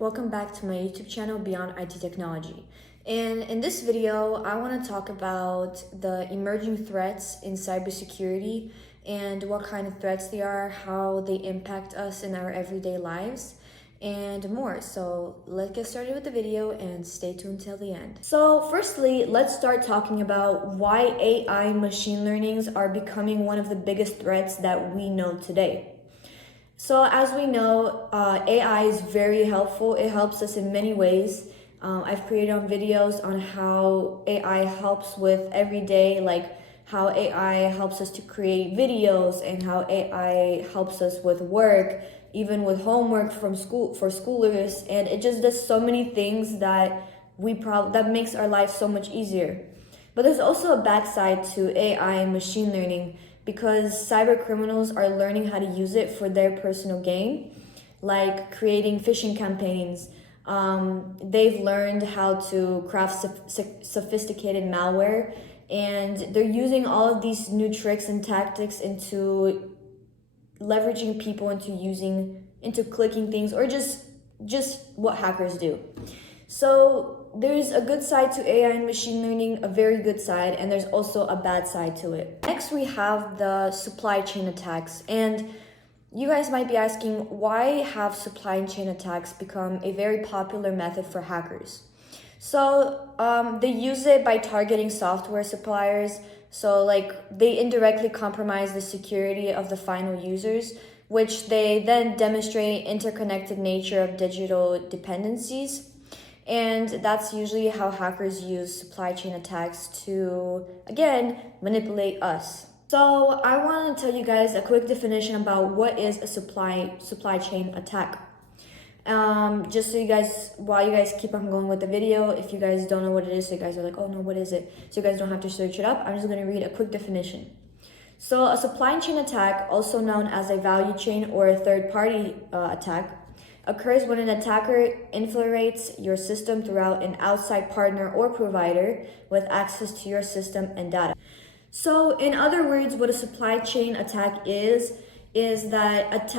welcome back to my YouTube channel Beyond IT Technology. And in this video, I want to talk about the emerging threats in cybersecurity and what kind of threats they are, how they impact us in our everyday lives, and more. So let's get started with the video and stay tuned till the end. So firstly, let's start talking about why AI and machine learnings are becoming one of the biggest threats that we know today. So as we know, AI is very helpful. It helps us in many ways. I've created videos on how AI helps with everyday, like how AI helps us to create videos and how AI helps us with work, even with homework from school for schoolers. And it just does so many things that that makes our life so much easier. But there's also a bad side to AI and machine learning, because cyber criminals are learning how to use it for their personal gain, like creating phishing campaigns. They've learned how to craft sophisticated malware, and they're using all of these new tricks and tactics into leveraging people into clicking things, or just what hackers do. So there's a good side to AI and machine learning, a very good side, and there's also a bad side to it. Next, we have the supply chain attacks. And you guys might be asking, why have supply chain attacks become a very popular method for hackers? So they use it by targeting software suppliers. So like they indirectly compromise the security of the final users, which they then demonstrate interconnected nature of digital dependencies. And that's usually how hackers use supply chain attacks to, again, manipulate us. So I want to tell you guys a quick definition about what is a supply chain attack. Just so you guys, while you guys keep on going with the video, if you guys don't know what it is, so you guys are like, oh no, what is it? So you guys don't have to search it up. I'm just going to read a quick definition. So a supply chain attack, also known as a value chain or a third-party attack, occurs when an attacker infiltrates your system throughout an outside partner or provider with access to your system and data. So in other words, what a supply chain attack is that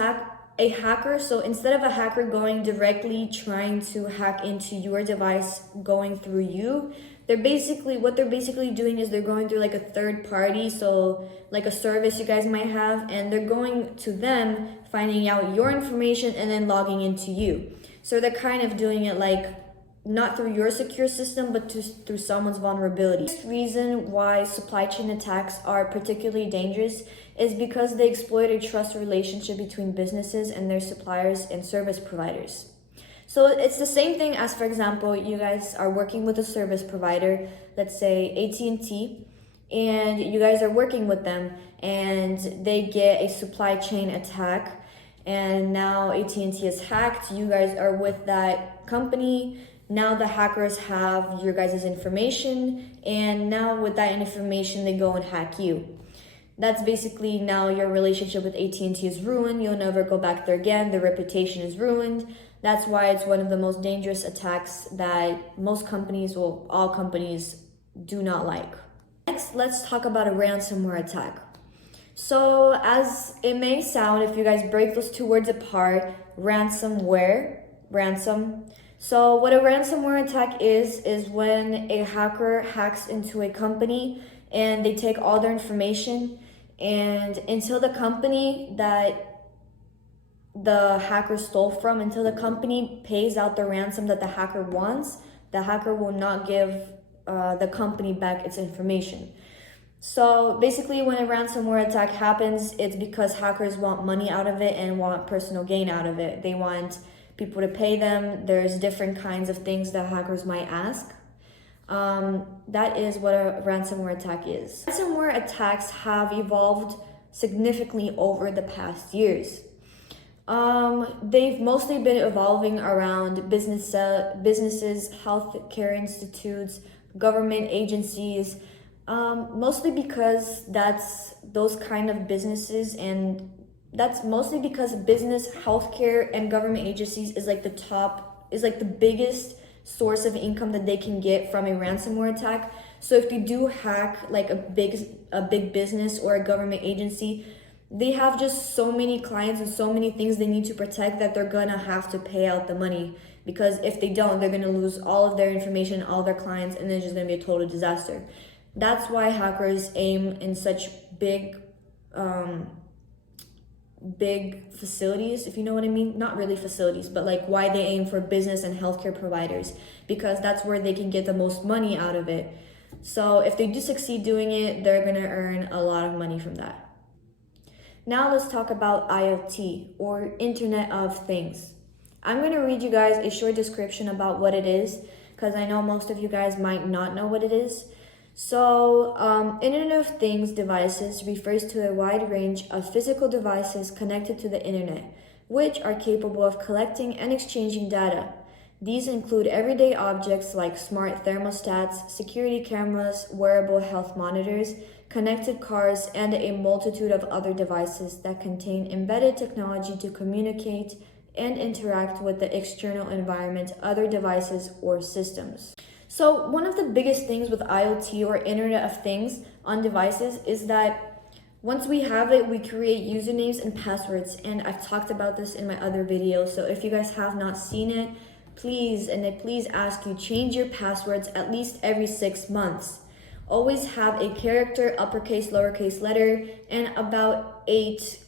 a hacker, so instead of a hacker going directly trying to hack into your device going through you, what they're basically doing is they're going through like a third party, so like a service you guys might have, and they're going to them, finding out your information and then logging into you. So they're kind of doing it like not through your secure system, but through someone's vulnerability. The reason why supply chain attacks are particularly dangerous is because they exploit a trust relationship between businesses and their suppliers and service providers. So it's the same thing as, for example, you guys are working with a service provider, let's say AT&T, and you guys are working with them and they get a supply chain attack, and now AT&T is hacked. You guys are with that company. Now the hackers have your guys' information, and now with that information, they go and hack you. That's basically now your relationship with AT&T is ruined. You'll never go back there again. The reputation is ruined. That's why it's one of the most dangerous attacks that most companies, well, all companies, do not like. Next, let's talk about a ransomware attack. So as it may sound, if you guys break those two words apart, ransomware, ransom. So what a ransomware attack is when a hacker hacks into a company and they take all their information, and until the company that the hacker stole from, until the company pays out the ransom that the hacker wants, the hacker will not give the company back its information. So basically when a ransomware attack happens, it's because hackers want money out of it and want personal gain out of it. They want people to pay them. There's different kinds of things that hackers might ask. That is what a ransomware attack is. Ransomware attacks have evolved significantly over the past years. They've mostly been evolving around businesses, healthcare institutes, government agencies, mostly because those kind of businesses, and that's mostly because business, healthcare, and government agencies is like the biggest source of income that they can get from a ransomware attack. So if you do hack like a big business or a government agency, they have just so many clients and so many things they need to protect that they're gonna have to pay out the money, because if they don't, they're gonna lose all of their information, all their clients, and then it's just gonna be a total disaster. That's why hackers aim in such big facilities, if you know what I mean. Not really facilities, but like why they aim for business and healthcare providers, because that's where they can get the most money out of it. So if they do succeed doing it, they're gonna earn a lot of money from that. Now let's talk about IoT, or Internet of Things. I'm going to read you guys a short description about what it is, because I know most of you guys might not know what it is. So, Internet of Things devices refers to a wide range of physical devices connected to the internet, which are capable of collecting and exchanging data. These include everyday objects like smart thermostats, security cameras, wearable health monitors, connected cars, and a multitude of other devices that contain embedded technology to communicate and interact with the external environment, other devices, or systems. So one of the biggest things with IoT, or Internet of Things, on devices is that once we have it, we create usernames and passwords, and I've talked about this in my other videos, so if you guys have not seen it, please ask you, change your passwords at least every 6 months. Always have a character, uppercase, lowercase letter, and about eight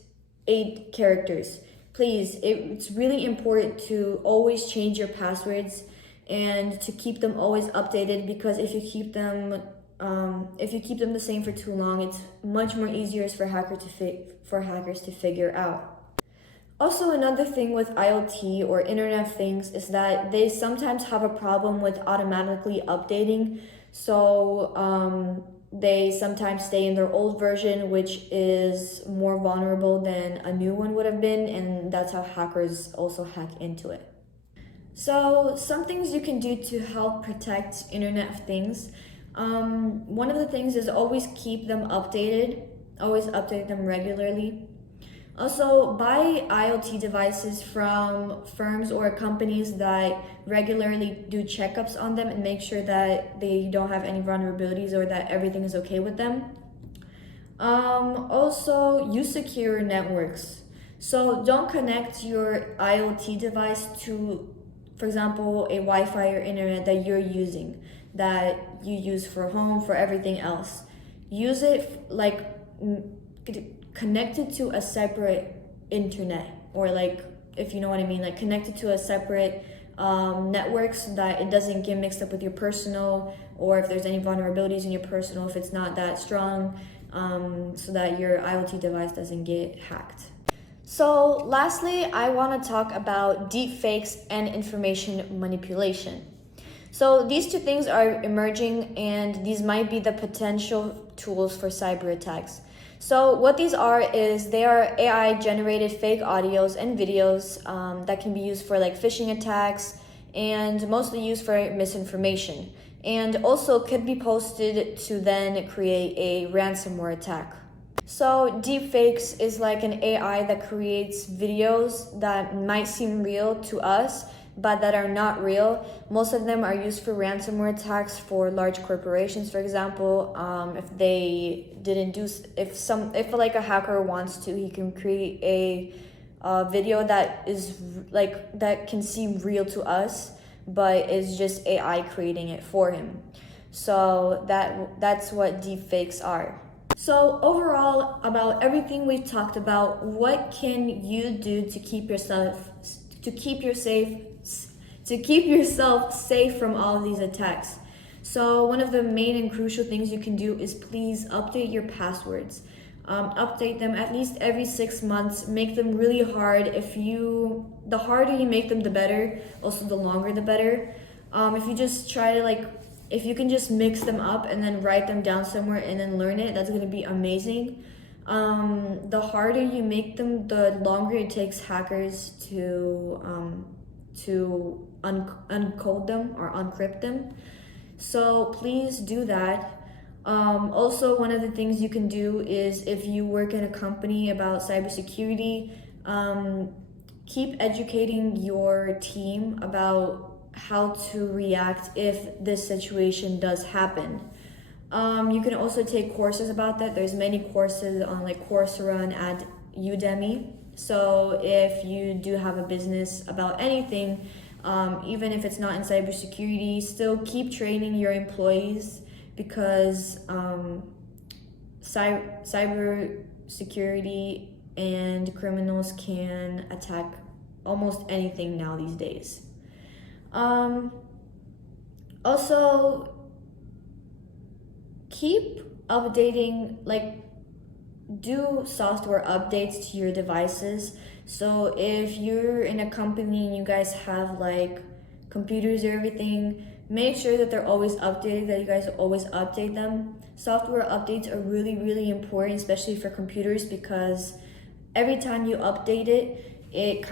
characters. Please, it's really important to always change your passwords and to keep them always updated, because if you keep them the same for too long, it's much more easier for hackers to figure out. Also, another thing with IoT, or Internet of Things, is that they sometimes have a problem with automatically updating. So they sometimes stay in their old version, which is more vulnerable than a new one would have been, and that's how hackers also hack into it. So some things you can do to help protect Internet of Things. One of the things is always keep them updated, always update them regularly. Also, buy IoT devices from firms or companies that regularly do checkups on them and make sure that they don't have any vulnerabilities or that everything is okay with them. Also, use secure networks. So don't connect your IoT device to, for example, a Wi-Fi or internet that you're using, that you use for home, for everything else. Use it like connected to a separate internet, or like, if you know what I mean, like connected to a separate network, so that it doesn't get mixed up with your personal, or if there's any vulnerabilities in your personal, if it's not that strong, so that your IoT device doesn't get hacked. So lastly, I want to talk about deepfakes and information manipulation. So these two things are emerging, and these might be the potential tools for cyber attacks. So what these are is they are AI generated fake audios and videos that can be used for like phishing attacks, and mostly used for misinformation, and also could be posted to then create a ransomware attack. So deepfakes is like an AI that creates videos that might seem real to us, but that are not real. Most of them are used for ransomware attacks for large corporations, for example. If like a hacker wants to, he can create a video that is like, that can seem real to us, but it's just AI creating it for him. So that's what deepfakes are. So overall, about everything we've talked about, what can you do to keep yourself safe from all of these attacks? So one of the main and crucial things you can do is please update your passwords. Update them at least every 6 months. Make them really hard. The harder you make them, the better. Also, the longer, the better. If you just try to if you can just mix them up and then write them down somewhere and then learn it, that's gonna be amazing. The harder you make them, the longer it takes hackers to uncode them or uncrypt them. So please do that. Also, one of the things you can do is, if you work in a company about cybersecurity, keep educating your team about how to react if this situation does happen. You can also take courses about that. There's many courses on like Coursera and Udemy. So if you do have a business about anything, even if it's not in cybersecurity, still keep training your employees because cybersecurity and criminals can attack almost anything now these days. Also, keep updating, like, do software updates to your devices. So if you're in a company and you guys have like computers or everything, make sure that they're always updated, that you guys always update them. Software updates are really, really important, especially for computers, because every time you update it, it